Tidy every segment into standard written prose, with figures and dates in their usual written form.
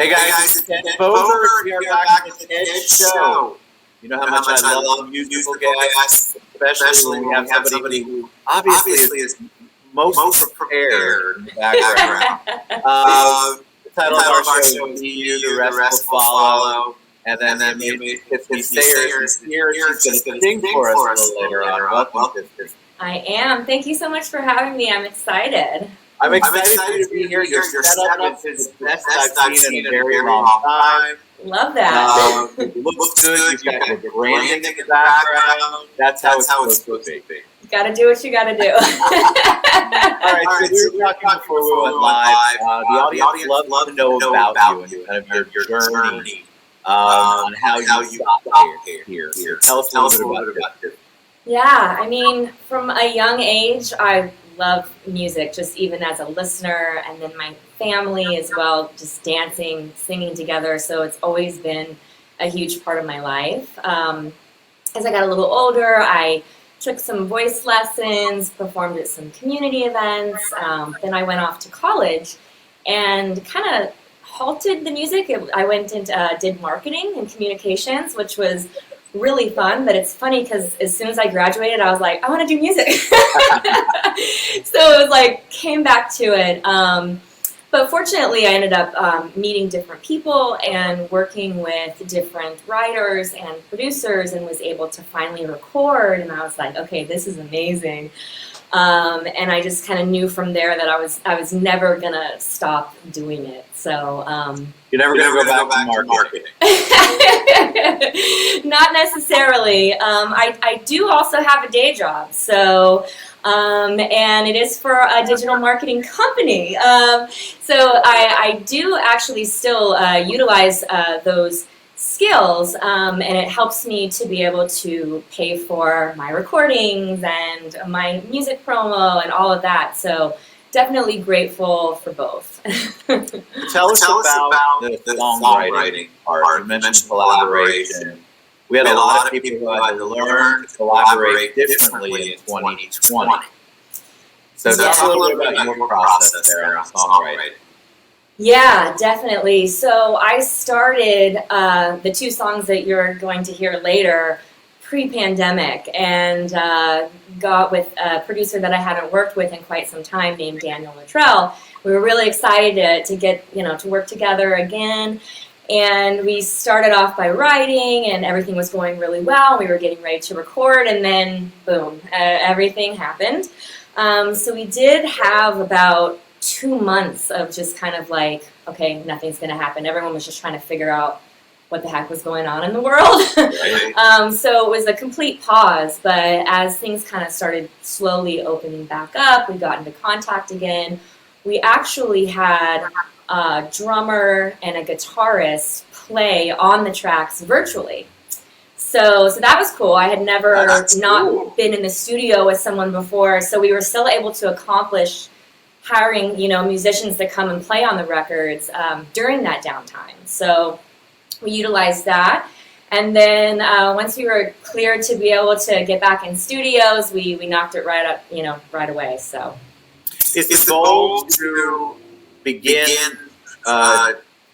Hey guys, it's Ken Bover. We are back at the Edge Show. You know how much I love musical guests, especially when we have somebody who obviously is most prepared in the background. The title of our show is Be You, the Rest Will Follow. And then Tiffany Sayers is here. She's going to sing for us a little later on. Welcome, Tiffany. I am. Thank you so much for having me. I'm excited. I'm excited for you to be here. Your setup is the best I've seen in a very long time. Love that. It looks good. You've got your branding in the background. That's how it's supposed to be. You got to do what you got to do. All right, so we were talking before we went live. The audience loves to know about you and kind of your journey on how you got here. Tell us a little bit about it. Yeah, I mean, from a young age, I love music, just even as a listener, and then my family as well, just dancing, singing together. So it's always been a huge part of my life. As I got a little older, I took some voice lessons, performed at some community events. Then I went off to college and kind of halted the music. I went and did marketing and communications, which was really fun, but it's funny because as soon as I graduated, I was like, I want to do music. So it was like, came back to it. But fortunately, I ended up meeting different people and working with different writers and producers and was able to finally record. And I was like, okay, this is amazing. And I just kind of knew from there that I was never going to stop doing it. So you're never going to go back to marketing. Not necessarily. I do also have a day job, so and it is for a digital marketing company. So I do actually still utilize those skills, and it helps me to be able to pay for my recordings and my music promo and all of that. So definitely grateful for both. Tell us about the songwriting part. You mentioned collaboration. We had a lot of people who had to learn to collaborate differently in 2020. So tell us a little bit about your process there on songwriting. Yeah, definitely. So I started the two songs that you're going to hear later pre-pandemic, and got with a producer that I hadn't worked with in quite some time named Daniel Luttrell. We were really excited to get, to work together again. And we started off by writing, and everything was going really well. We were getting ready to record, and then boom, everything happened. So we did have about 2 months of just kind of like, okay, nothing's going to happen. Everyone was just trying to figure out what the heck was going on in the world. So it was a complete pause, but as things kind of started slowly opening back up, we got into contact again. We actually had a drummer and a guitarist play on the tracks virtually. So that was cool. I had never been in the studio with someone before, so we were still able to accomplish hiring, musicians to come and play on the records during that downtime. So we utilized that. And then once we were cleared to be able to get back in studios, we knocked it right up, right away. So is the goal to begin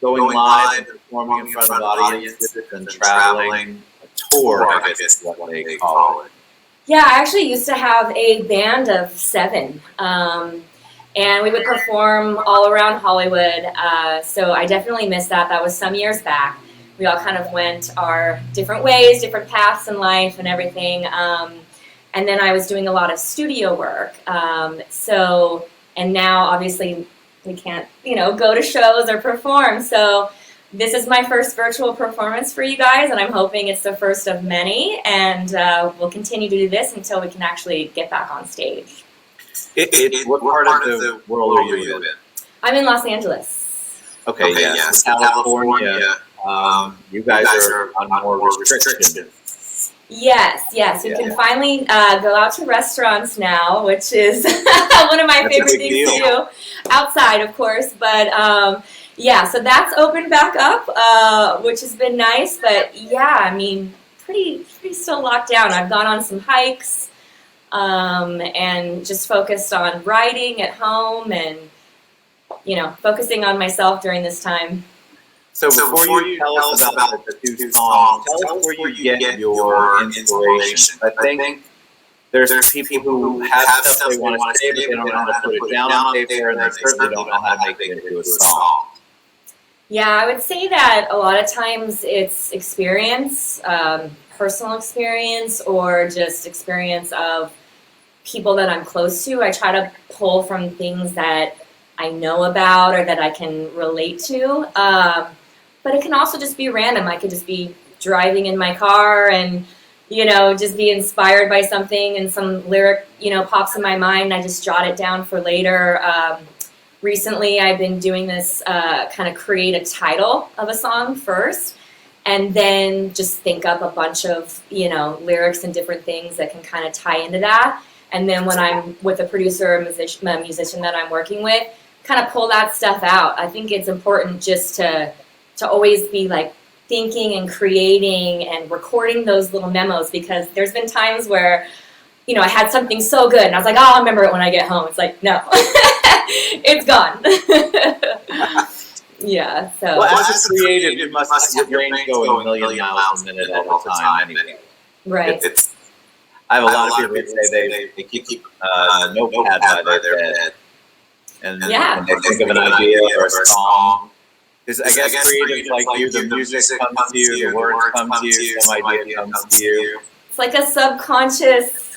going live and performing in front of audiences and traveling a tour, I guess is what they call it? Yeah, I actually used to have a band of 7. And we would perform all around Hollywood. So I definitely missed that. That was some years back. We all kind of went our different ways, different paths in life and everything. And then I was doing a lot of studio work. And now obviously we can't, go to shows or perform. So this is my first virtual performance for you guys, and I'm hoping it's the first of many. And we'll continue to do this until we can actually get back on stage. What part of the world are you in? I'm in Los Angeles. Okay, yes. California. You guys are on more restrictions. Yes. You can finally go out to restaurants now, which is one of my favorite things to do. Outside, of course, but so that's opened back up, which has been nice. But yeah, I mean, pretty still locked down. I've gone on some hikes and just focused on writing at home and focusing on myself during this time. So before you tell us about the two songs, tell us where you get your inspiration. I think there's people who have stuff they want to say, but they don't know how to put it down on paper, and they certainly don't know how to make it into a song. Yeah, I would say that a lot of times it's experience, personal experience, or just experience of people that I'm close to. I try to pull from things that I know about or that I can relate to. But it can also just be random. I could just be driving in my car and, just be inspired by something, and some lyric, pops in my mind. I just jot it down for later. Recently, I've been doing this kind of create a title of a song first, and then just think up a bunch of, lyrics and different things that can kind of tie into that. And then when I'm with a producer or a musician that I'm working with, kind of pull that stuff out. I think it's important just to always be like thinking and creating and recording those little memos, because there's been times where, I had something so good and I was like, oh, I'll remember it when I get home. It's like, no, it's gone. Yeah. So. Well, as a creative, you must your brain go a million miles a minute all the time. Anyway. Right. I have a lot of people that say they keep a notepad by their bed, and when they think of an idea or a song. Because I guess creatives like you, the music comes to you, the words come to you, some idea comes to you. It's like a subconscious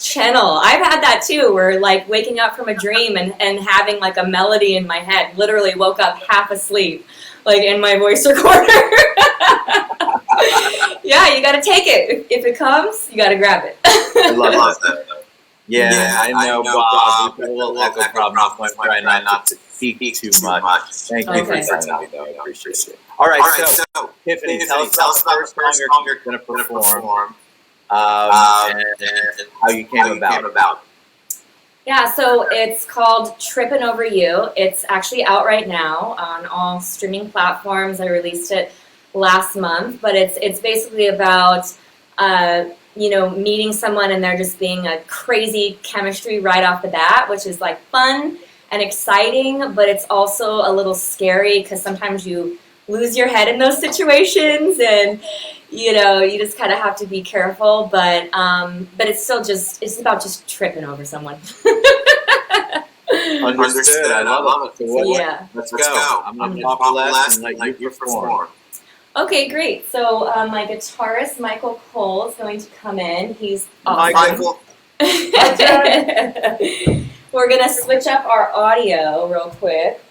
channel. I've had that too, where waking up from a dream and having a melody in my head. Literally woke up half asleep, in my voice recorder. Yeah, you got to take it. If it comes, you got to grab it. I love that. Yeah, I know, Bob. We've got a little echo problem. I'm trying not to speak too much. Thank you for telling me, though. I appreciate it. All right, so Tiffany, tell us about the first song you're going to perform, and how you came about. Yeah, so it's called Trippin' Over You. It's actually out right now on all streaming platforms. I released it last month, but it's basically about meeting someone and there just being a crazy chemistry right off the bat, which is fun and exciting, but it's also a little scary because sometimes you lose your head in those situations, and you just kind of have to be careful, but it's still it's about just tripping over someone. Understood. I love it. So yeah. Let's go. I'm going to talk less and let you perform. Okay, great. So my guitarist, Michael Cole, is going to come in. He's awesome. Michael. We're going to switch up our audio real quick.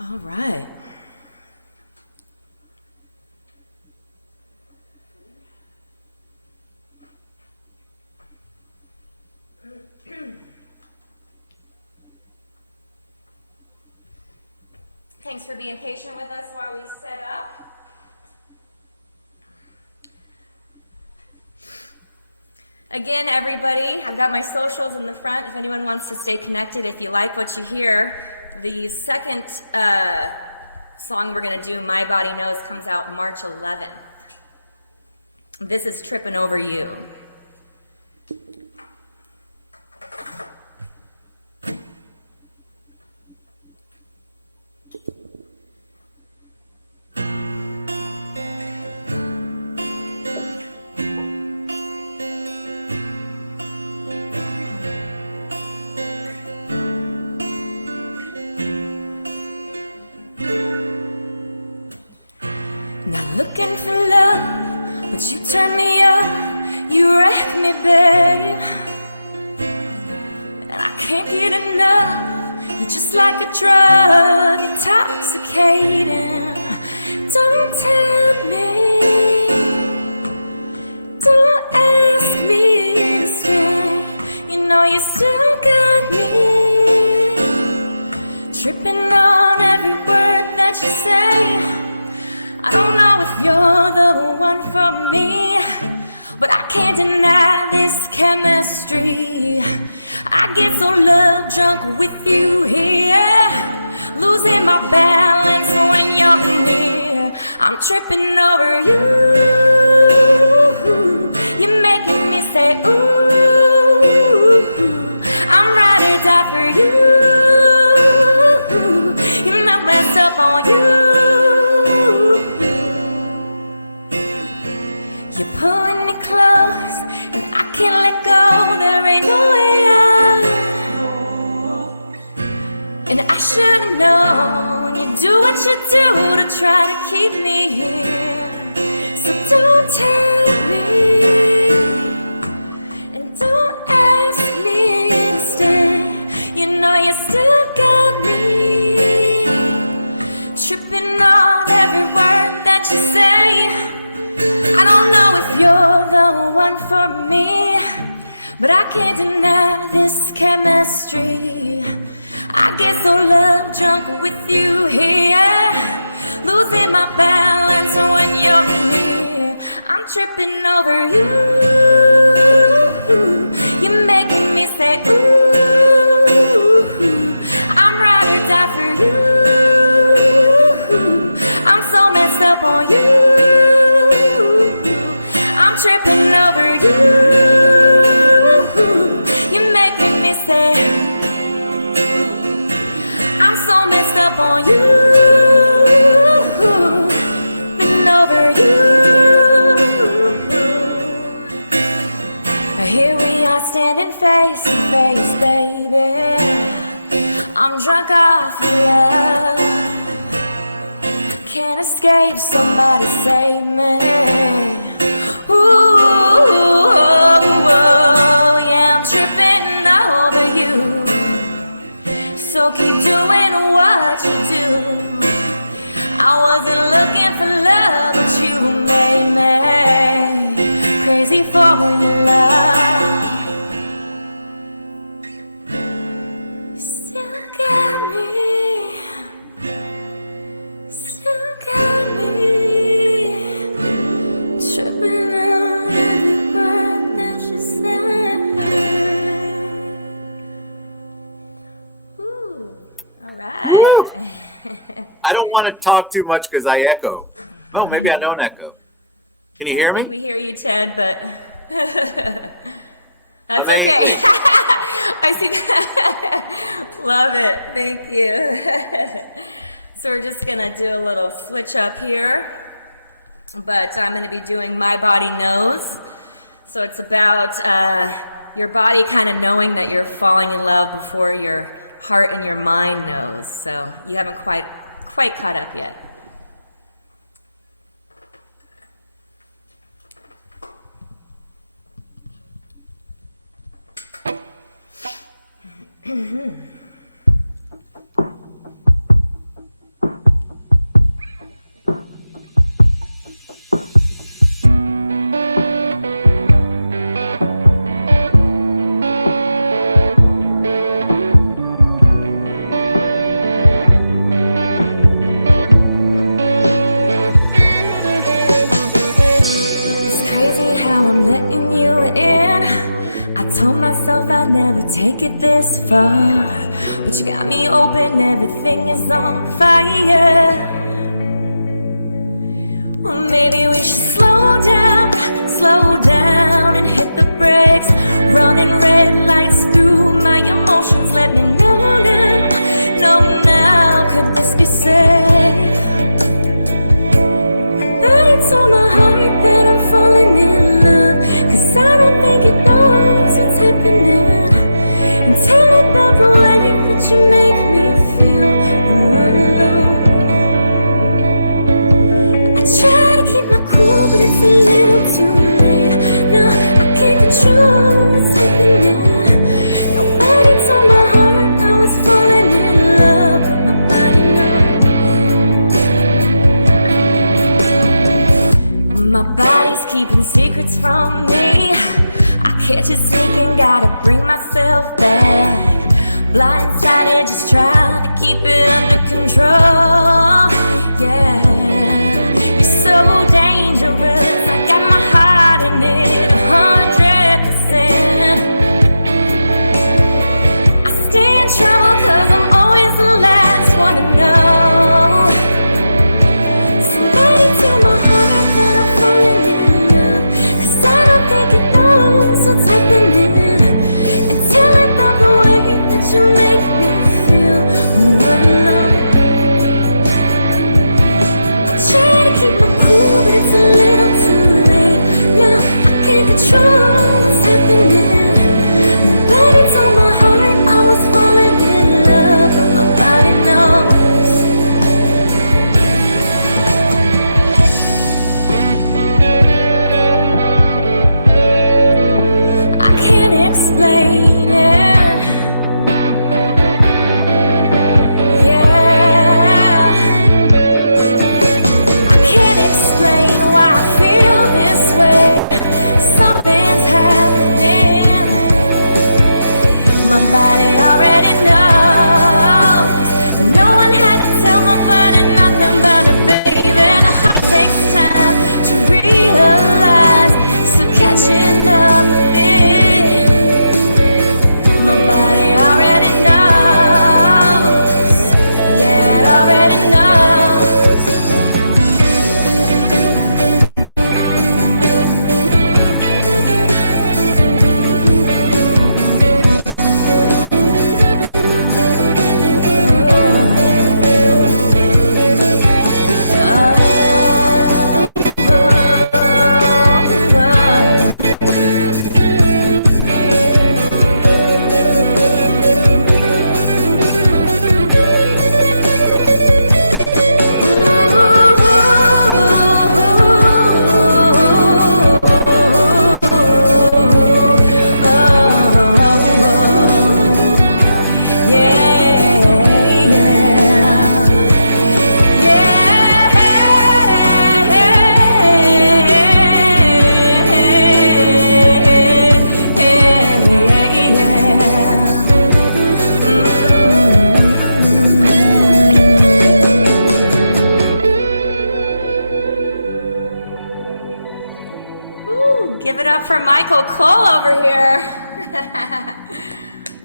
All right. Thanks for being patient with us while we set up. Again, everybody, I've got my socials in the front if anyone wants to stay connected. If you like what you hear, the second song we're going to do, My Body Knows, comes out March 11th. This is Trippin' Over You. Not looking for love, but you turn me up, you wreck me, babe. And I can't get enough, you're just like a drug, intoxicating. Don't tell me, don't ask me to stay. You know you still got me, tripping on every word that you say. I don't know if you're the one for me, but I can't deny this chemistry. I get so love drunk with you here, losing my balance when I'm tripping over you. You're making me say ooh. I'm ride or die for you. You melt myself on you. You're pulling me close and I can't let go. There ain't no way out. And I should've known you'd do what you do to try to keep me here. So don't tell me, and don't ask me to stay. You know you still got me tripping on every word that you say. I don't know if you're the one for me, but I can't deny this chemistry. I get so love drunk with you here, losing my balance when you're near. I'm tripping over you. You're making me say ooh. I'm ride or die for you. I'm so messed up on you. I'm tripping over you. You're making me say I'm so messed up on you. Been over you. Here we are standing face to face, baby. I'm drunk off your love. Can't escape, somebody save me. Ooh, yeah, I'm tripping over you. So keep doing what you do. I wasn't looking for love, but you made me crazy for your love. You still got me, still got me tripping on every word that you say. Ooh, all right. I don't want to talk too much because I echo. Oh, maybe I don't echo. Can you hear me? We hear you, Ted, but that's Amazing. okay. I see that. Love it. Thank you. So we're just going to do a little switch up here, but I'm going to be doing My Body Knows. So it's about your body kind of knowing that you're falling in love before your heart and your mind knows. So you haven't quite caught up yet. I'd never take it this far, but you got me open, everything is on fire. Well, maybe we should slow down and hit the brakes. Running red lights through my emotions, let me know now, could this be safe? But it's on my heart that I'm falling in love, 'cause I don't think it knows what's happening. And tell me about the way that you make me feel when we're alone. I try to keep my cool, but it's a little too late. Now I can't control what's happening. Nobody told my heart I was falling in love, but my body knows. My body's keeping secrets from me. I catch it sneaking, gotta bring myself back. Blindsided, just trying to keep it under control. Yeah, you're so dangerous. I got my heart in it 100%. I stay in trouble 'cause I'm always the last one to know. Somebody it's a little too late. Now I can't control what's happening. My body's on my heart. I was falling in love, but my body knows. I can't explain it. Yeah, I can't explain why I feel this way. Something's happening. My body already knows. No one had to tell my body nothing about it, baby. The heart takes time to realize. So catching up a bit. My body already knows. Yeah, it already knows. Give it up for Michael Cole over here.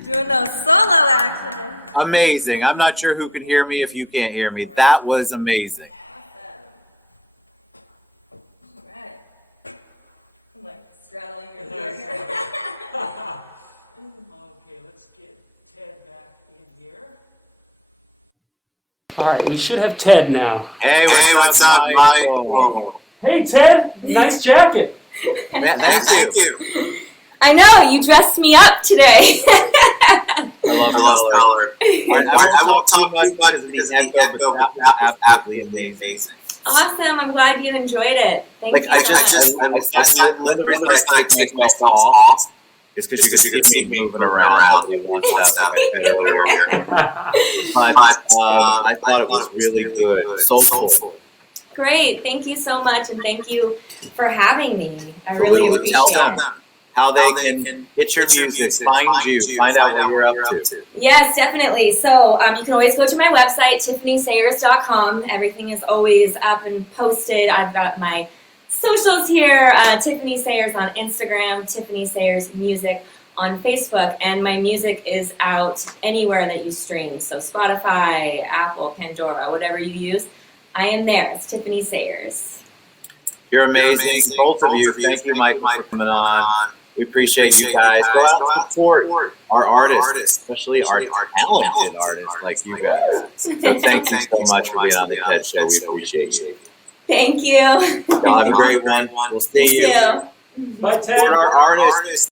Doing those solo action. Amazing. I'm not sure who can hear me if you can't hear me. That was amazing. Alright. I'm like straddling your hair here. Okay, let's get Ted back in here. All right, we should have Ted now. Hey, what's up, Michael? Hey, Ted, nice jacket. Man, thank you. I know, you dressed me up today. I love color. I won't talk too much because the echo, but that was absolutely amazing. Awesome, I'm glad you enjoyed it. Thank you so much. The reason I take myself off is because you can see me moving around. But I thought it was really good, soulful. Great, thank you so much, and thank you for having me. I really appreciate it. Tell them how they can get your music, find you, find out what you're up to. Yes, definitely. So you can always go to my website, tiffanySayers.com. Everything is always up and posted. I've got my socials here, Tiffany Sayers on Instagram, Tiffany Sayers Music on Facebook, and my music is out anywhere that you stream. So Spotify, Apple, Pandora, whatever you use, I am there. It's Tiffany Sayers. You're amazing, both of you. Thank you, Michael, for coming on. We appreciate you guys. Go out and support our artists, especially our talented artists like you guys. So thank you so much for being on the TED Show. We appreciate you. Thank you. Y'all have a great one. We'll see you. Bye, Ted. Support our artists.